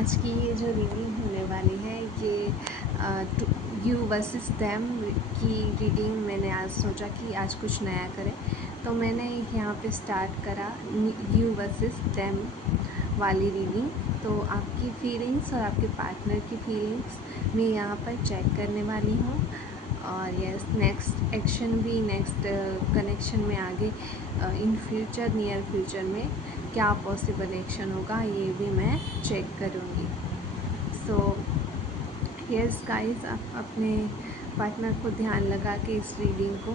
आज की ये जो रीडिंग होने वाली है ये यू वर्सेस देम की रीडिंग मैंने आज सोचा कि आज कुछ नया करें, तो मैंने यहाँ पे स्टार्ट करा यू वर्सेस देम वाली रीडिंग। तो आपकी फीलिंग्स और आपके पार्टनर की फीलिंग्स मैं यहाँ पर चेक करने वाली हूँ। और यस, नेक्स्ट एक्शन भी, नेक्स्ट कनेक्शन में आगे इन फ्यूचर, नियर फ्यूचर में क्या पॉसिबल एक्शन होगा ये भी मैं चेक करूँगी। सो यस गाइस, आप अपने पार्टनर को ध्यान लगा के इस रीडिंग को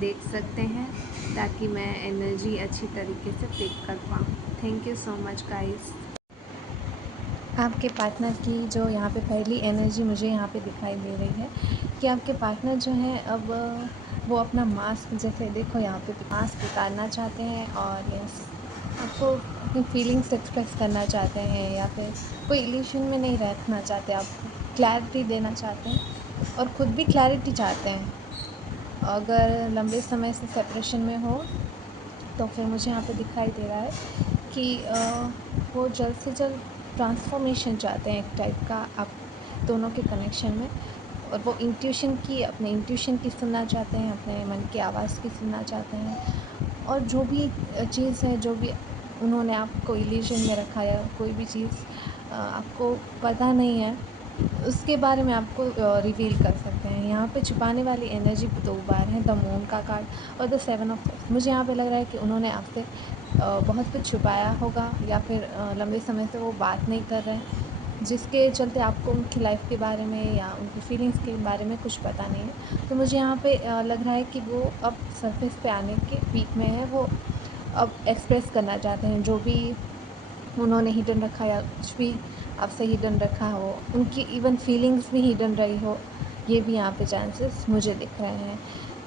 देख सकते हैं ताकि मैं एनर्जी अच्छी तरीके से पिक कर पाऊँ। Thank you so much guys. आपके पार्टनर की जो यहाँ पे पहली एनर्जी मुझे यहाँ पे दिखाई दे रही है कि आपके पार्टनर जो है अब वो अपना मास्क, जैसे देखो यहाँ पे मास्क उतारना चाहते हैं और यस, आपको अपनी फीलिंग्स एक्सप्रेस करना चाहते हैं या फिर कोई इल्यूशन में नहीं रखना चाहते, आपको क्लैरिटी देना चाहते हैं और ख़ुद भी क्लैरिटी चाहते हैं। अगर लंबे समय से सेपरेशन में हो तो फिर मुझे यहाँ पे दिखाई दे रहा है कि वो जल्द से जल्द ट्रांसफॉर्मेशन चाहते हैं, एक टाइप का आप दोनों के कनेक्शन में। और वो अपने इंट्यूशन की सुनना चाहते हैं, अपने मन की आवाज़ की सुनना चाहते हैं। और जो भी चीज़ है, जो भी उन्होंने आपको इल्यूशन में रखा है, कोई भी चीज़ आपको पता नहीं है, उसके बारे में आपको रिवील कर सकते हैं। यहाँ पे छुपाने वाली एनर्जी 2 बार है, द मून का कार्ड और द 7 ऑफ कप्स। मुझे यहाँ पे लग रहा है कि उन्होंने आपसे बहुत कुछ छुपाया होगा या फिर लंबे समय से वो बात नहीं कर रहे हैं, जिसके चलते आपको उनकी लाइफ के बारे में या उनकी फीलिंग्स के बारे में कुछ पता नहीं है। तो मुझे यहाँ पे लग रहा है कि वो अब सरफेस पे आने के पीक में है, वो अब एक्सप्रेस करना चाहते हैं जो भी उन्होंने हिडन रखा या कुछ भी आपसे हिडन रखा हो, उनकी इवन फीलिंग्स भी हिडन रही हो, ये भी यहाँ पे चांसेस मुझे दिख रहे हैं।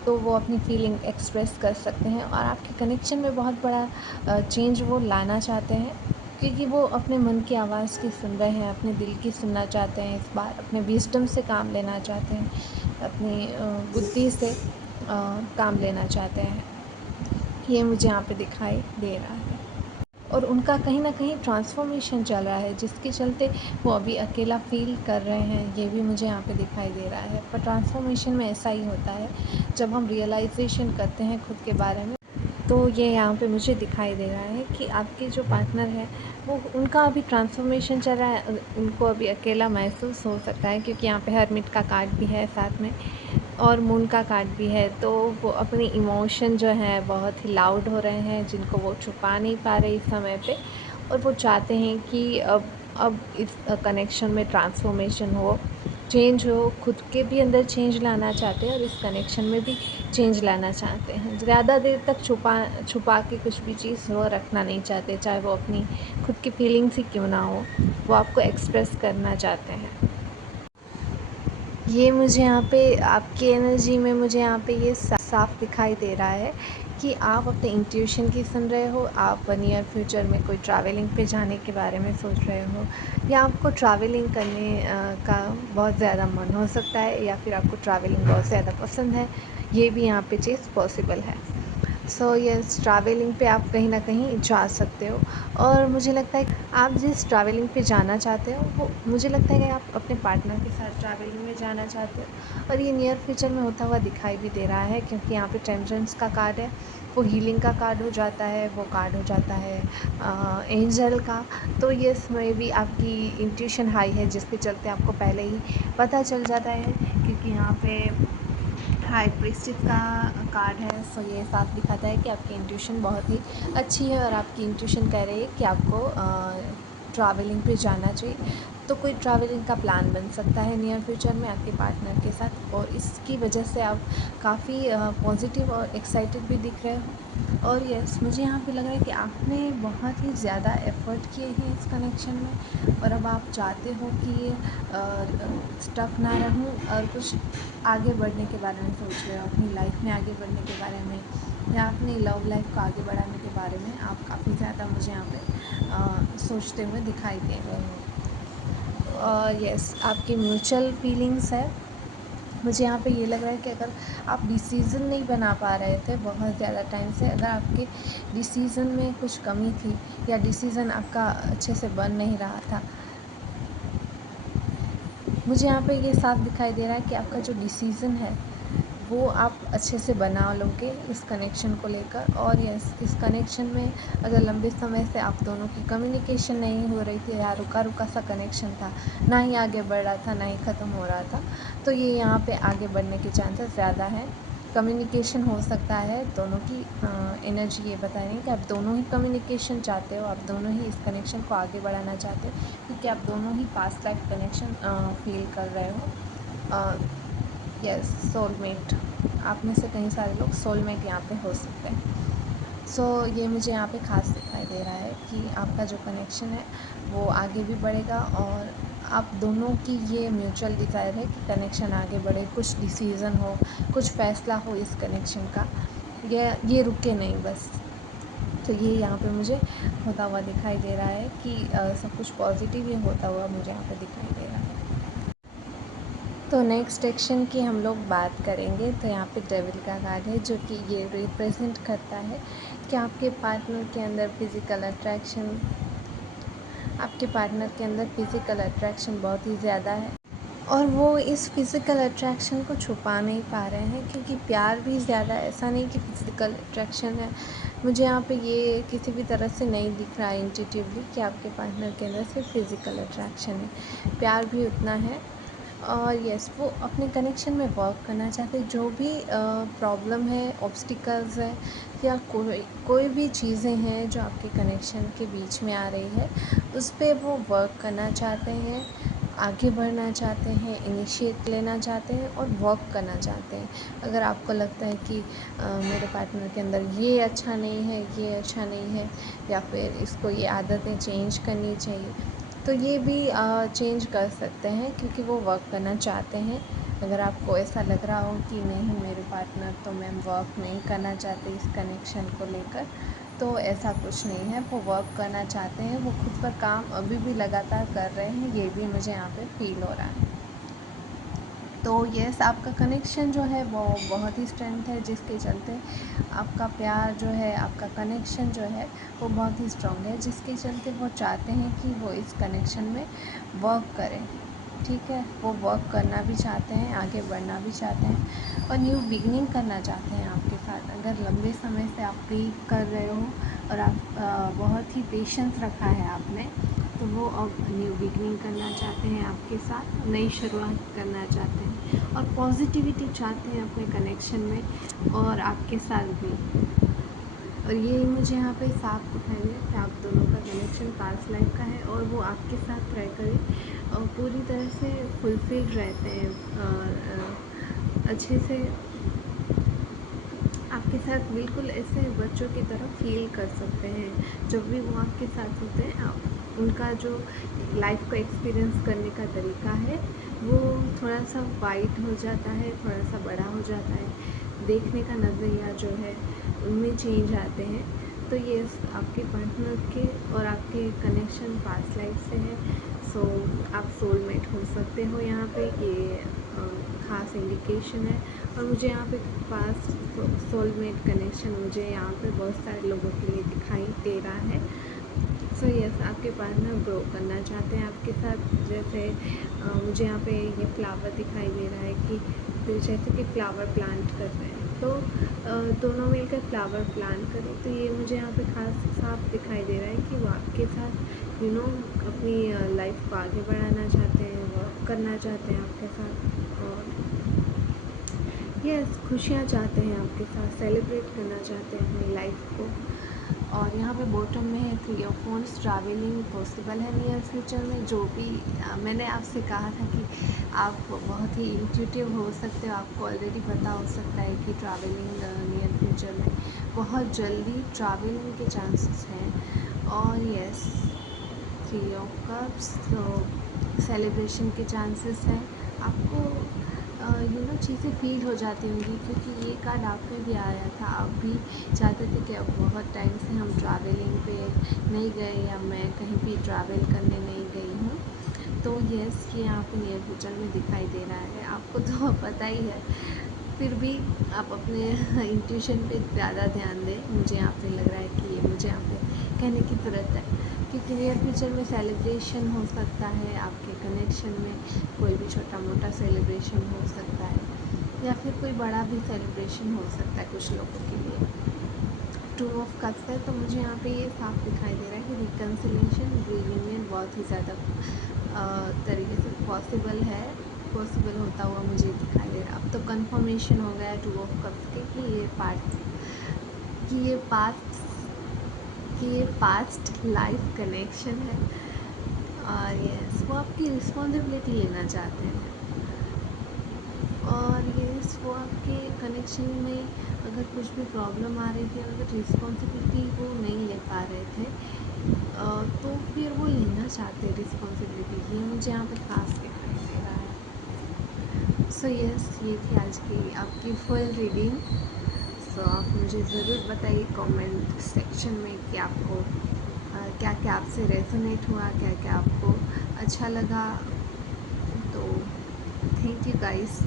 तो वो अपनी फीलिंग एक्सप्रेस कर सकते हैं और आपके कनेक्शन में बहुत बड़ा चेंज वो लाना चाहते हैं, क्योंकि वो अपने मन की आवाज़ की सुन रहे हैं, अपने दिल की सुनना चाहते हैं इस बार, अपने विज़डम से काम लेना चाहते हैं, अपनी बुद्धि से काम लेना चाहते हैं। ये मुझे यहाँ पे दिखाई दे रहा है। और उनका कहीं न कहीं ट्रांसफॉर्मेशन चल रहा है, जिसके चलते वो अभी अकेला फ़ील कर रहे हैं, ये भी मुझे यहाँ पे दिखाई दे रहा है। पर ट्रांसफॉर्मेशन में ऐसा ही होता है, जब हम रियलाइज़ेशन करते हैं खुद के बारे में। तो ये यहाँ पे मुझे दिखाई दे रहा है कि आपके जो पार्टनर हैं, वो उनका अभी ट्रांसफॉर्मेशन चल रहा है, उनको अभी अकेला महसूस हो सकता है, क्योंकि यहाँ पे हर्मिट का कार्ड भी है साथ में और मून का कार्ड भी है। तो वो अपनी इमोशन जो है बहुत ही लाउड हो रहे हैं, जिनको वो छुपा नहीं पा रहे इस समय पे, और वो चाहते हैं कि अब इस कनेक्शन में ट्रांसफॉर्मेशन हो, चेंज हो, खुद के भी अंदर चेंज लाना चाहते हैं और इस कनेक्शन में भी चेंज लाना चाहते हैं। ज़्यादा देर तक छुपा के कुछ भी चीज़ वो रखना नहीं चाहते, चाहे वो अपनी खुद की फीलिंग्स ही क्यों ना हो, वो आपको एक्सप्रेस करना चाहते हैं। ये मुझे यहाँ पे आपकी एनर्जी में मुझे यहाँ पे ये साफ दिखाई दे रहा है कि आप अपने इंट्यूशन की सुन रहे हो, आप नियर फ्यूचर में कोई ट्रैवलिंग पे जाने के बारे में सोच रहे हो, या आपको ट्रैवलिंग करने का बहुत ज़्यादा मन हो सकता है, या फिर आपको ट्रैवलिंग बहुत ज़्यादा पसंद है, ये भी यहाँ पे चीज़ पॉसिबल है। सो यस, ट्रैवलिंग पे आप कहीं ना कहीं जा सकते हो। और मुझे लगता है कि आप जिस ट्रैवलिंग पे जाना चाहते हो, वो मुझे लगता है कि आप अपने पार्टनर के साथ ट्रैवलिंग में जाना चाहते हो, और ये नियर फ्यूचर में होता हुआ दिखाई भी दे रहा है, क्योंकि यहाँ पे टेम्परेंस का कार्ड है, वो हीलिंग का कार्ड हो जाता है, वो कार्ड हो जाता है एंजल का। तो ये इसमें भी आपकी इंट्यूशन हाई है, जिसके चलते आपको पहले ही पता चल जाता है, क्योंकि यहाँ पे हाई प्रीस्टेस का कार्ड है। सो ये साफ दिखाता है कि आपकी इंट्यूशन बहुत ही अच्छी है और आपकी इंट्यूशन कह रही है कि आपको ट्रैवलिंग पे जाना चाहिए। तो कोई ट्रैवलिंग का प्लान बन सकता है नियर फ्यूचर में आपके पार्टनर के साथ, और इसकी वजह से आप काफ़ी पॉजिटिव और एक्साइटेड भी दिख रहे हो। और यस, मुझे यहाँ पे लग रहा है कि आपने बहुत ही ज़्यादा एफ़र्ट किए हैं इस कनेक्शन में, और अब आप चाहते हो कि स्टक ना रहूं और कुछ आगे बढ़ने के बारे में सोच रहे हो, अपनी लाइफ में आगे बढ़ने के बारे में, या अपनी लव लाइफ को आगे बढ़ाने के बारे में आप काफ़ी ज़्यादा मुझे यहाँ पे सोचते हुए दिखाई दे रहे हो। और यस, आपकी म्यूचुअल फीलिंग्स है। मुझे यहाँ पे ये लग रहा है कि अगर आप डिसीज़न नहीं बना पा रहे थे बहुत ज़्यादा टाइम से, अगर आपके डिसीज़न में कुछ कमी थी या डिसीज़न आपका अच्छे से बन नहीं रहा था, मुझे यहाँ पे ये साफ दिखाई दे रहा है कि आपका जो डिसीज़न है वो आप अच्छे से बना लोगे इस कनेक्शन को लेकर। और यस, इस कनेक्शन में अगर लंबे समय से आप दोनों की कम्युनिकेशन नहीं हो रही थी या रुका रुका सा कनेक्शन था, ना ही आगे बढ़ रहा था ना ही ख़त्म हो रहा था, तो ये यहाँ पे आगे बढ़ने के चांसेस ज़्यादा हैं। कम्युनिकेशन हो सकता है दोनों की। एनर्जी ये बता रही है कि आप दोनों ही कम्युनिकेशन चाहते हो, आप दोनों ही इस कनेक्शन को आगे बढ़ाना चाहते हो, क्योंकि आप दोनों ही पास्ट लाइफ कनेक्शन फील कर रहे हो। यस, सोलमेट, आप में से कई सारे लोग सोलमेट यहाँ पे हो सकते हैं। ये मुझे यहाँ पे ख़ास दिखाई दे रहा है कि आपका जो कनेक्शन है वो आगे भी बढ़ेगा, और आप दोनों की ये म्यूचुअल डिज़ायर है कि कनेक्शन आगे बढ़े, कुछ डिसीज़न हो, कुछ फ़ैसला हो इस कनेक्शन का, ये रुके नहीं बस। तो ये यहाँ पे मुझे होता हुआ दिखाई दे रहा है कि सब कुछ पॉजिटिव ही होता हुआ मुझे यहाँ पे दिखाई दे रहा है। तो नेक्स्ट एक्शन की हम लोग बात करेंगे। तो यहाँ पे डेविल का कार्ड है, जो कि ये रिप्रेजेंट करता है कि आपके पार्टनर के अंदर फ़िज़िकल अट्रैक्शन बहुत ही ज़्यादा है, और वो इस फ़िज़िकल अट्रैक्शन को छुपा नहीं पा रहे हैं, क्योंकि प्यार भी ज़्यादा, ऐसा नहीं कि फ़िज़िकल अट्रैक्शन है। मुझे यहाँ पे ये किसी भी तरह से नहीं दिख रहा है इंट्यूटिवली कि आपके पार्टनर के अंदर सिर्फ फ़िज़िकल अट्रैक्शन है, प्यार भी उतना है। और यस, वो अपने कनेक्शन में वर्क करना चाहते हैं। जो भी प्रॉब्लम है, ऑब्स्टिकल्स है, या कोई भी चीज़ें हैं जो आपके कनेक्शन के बीच में आ रही है, उस पे वो वर्क करना चाहते हैं, आगे बढ़ना चाहते हैं, इनिशिएट लेना चाहते हैं और वर्क करना चाहते हैं। अगर आपको लगता है कि मेरे पार्टनर के अंदर ये अच्छा नहीं है, ये अच्छा नहीं है, या फिर इसको ये आदतें चेंज करनी चाहिए, तो ये भी चेंज कर सकते हैं, क्योंकि वो वर्क करना चाहते हैं। अगर आपको ऐसा लग रहा हो कि नहीं, मेरे पार्टनर तो मैं वर्क नहीं करना चाहते इस कनेक्शन को लेकर, तो ऐसा कुछ नहीं है, वो वर्क करना चाहते हैं, वो खुद पर काम अभी भी लगातार कर रहे हैं, ये भी मुझे यहाँ पे फील हो रहा है। तो यस, आपका कनेक्शन जो है वो बहुत ही स्ट्रेंथ है, जिसके चलते आपका प्यार जो है, आपका कनेक्शन जो है वो बहुत ही स्ट्रॉन्ग है, जिसके चलते वो चाहते हैं कि वो इस कनेक्शन में वर्क करें। ठीक है, वो वर्क करना भी चाहते हैं, आगे बढ़ना भी चाहते हैं, और न्यू बिगनिंग करना चाहते हैं आपके साथ। अगर लंबे समय से आप वेट कर रहे हो और आप बहुत ही पेशेंस रखा है आपने, तो वो अब न्यू बिगनिंग करना चाहते हैं आपके साथ, नई शुरुआत करना चाहते हैं, और पॉजिटिविटी चाहते हैं अपने कनेक्शन में और आपके साथ भी। और ये मुझे यहाँ पे साफ दिखाई दे कि आप दोनों का कनेक्शन पास्ट लाइफ का है, और वो आपके साथ रह कर और पूरी तरह से फुलफिल्ड रहते हैं, और अच्छे से आपके साथ बिल्कुल ऐसे बच्चों की तरह फील कर सकते हैं। जब भी वो आपके साथ होते हैं, आप उनका जो लाइफ का एक्सपीरियंस करने का तरीका है वो थोड़ा सा वाइड हो जाता है, थोड़ा सा बड़ा हो जाता है, देखने का नज़रिया जो है उनमें चेंज आते हैं। तो ये आपके पार्टनर के और आपके कनेक्शन पास्ट लाइफ से है। आप सोलमेट हो सकते हो, यहाँ पे ये ख़ास इंडिकेशन है। और मुझे यहाँ पे पास सोलमेट कनेक्शन मुझे यहाँ पे बहुत सारे लोगों के लिए दिखाई दे रहा है। यस, आपके पार्टनर ग्रो करना चाहते हैं आपके साथ। जैसे मुझे यहाँ पे ये फ्लावर दिखाई दे रहा है कि जैसे कि फ्लावर प्लांट कर रहे हैं, तो दोनों मिलकर फ्लावर प्लांट करें। तो ये मुझे यहाँ पे खास साफ दिखाई दे रहा है कि वो आपके साथ अपनी लाइफ को आगे बढ़ाना चाहते हैं, वर्क करना चाहते हैं आपके साथ, और यस, खुशियाँ चाहते हैं आपके साथ, सेलिब्रेट करना चाहते हैं अपनी लाइफ को। और यहाँ पे बॉटम में है 3 ऑफ वांड्स, ट्रैवलिंग पॉसिबल है नियर फ्यूचर में। जो भी मैंने आपसे कहा था कि आप बहुत ही इंट्यूटिव हो सकते हो, आपको ऑलरेडी पता हो सकता है कि ट्रैवलिंग नियर फ्यूचर में बहुत जल्दी ट्रैवलिंग के चांसेस हैं। और यस, 3 ऑफ कप्स, तो सेलिब्रेशन के चांसेस हैं। आपको चीज़ें फील हो जाती होंगी, क्योंकि ये कार्ड आप पे भी आया था। आप भी चाहते थे कि अब बहुत टाइम से हम ट्रैवलिंग पे नहीं गए, या मैं कहीं भी ट्रैवल करने नहीं गई हूँ। तो यस, ये यहाँ पे नियर फ्यूचर में दिखाई दे रहा है। आपको तो पता ही है फिर भी आप अपने इंट्यूशन पे ज़्यादा ध्यान दें। मुझे यहाँ पे लग रहा है कि ये मुझे यहाँ पे कहने की ज़रूरत है, क्योंकि नियर फ्यूचर में सेलिब्रेशन हो सकता है, आपके कनेक्शन में कोई भी छोटा मोटा सेलिब्रेशन हो सकता है, या फिर कोई बड़ा भी सेलिब्रेशन हो सकता है कुछ लोगों के लिए। टू ऑफ कप्स है, तो मुझे यहाँ पे ये साफ दिखाई दे रहा है कि रिकन्सिलेशन, रीयूनियन बहुत ही ज़्यादा तरीके से पॉसिबल होता हुआ मुझे दिखाई दे रहा है। अब तो कंफर्मेशन हो गया है टू ऑफ कप्स के कि ये पास्ट लाइफ कनेक्शन है, और यस वो आपकी रिस्पॉन्सिबिलिटी लेना चाहते हैं, और यस वो आपके कनेक्शन में अगर कुछ भी प्रॉब्लम आ रही थी, अगर रिस्पॉन्सिबिलिटी वो नहीं ले पा रहे थे, तो फिर वो लेना चाहते हैं रिस्पॉन्सिबिलिटी, ये मुझे यहाँ पे खास दिखाई दे रहा है। सो यस, ये थी आज की आपकी फुल रीडिंग। सो आप मुझे ज़रूर बताइए कमेंट सेक्शन में कि आपको क्या क्या आपसे रेजोनेट हुआ, क्या क्या आपको अच्छा लगा। तो थैंक यू गाइस।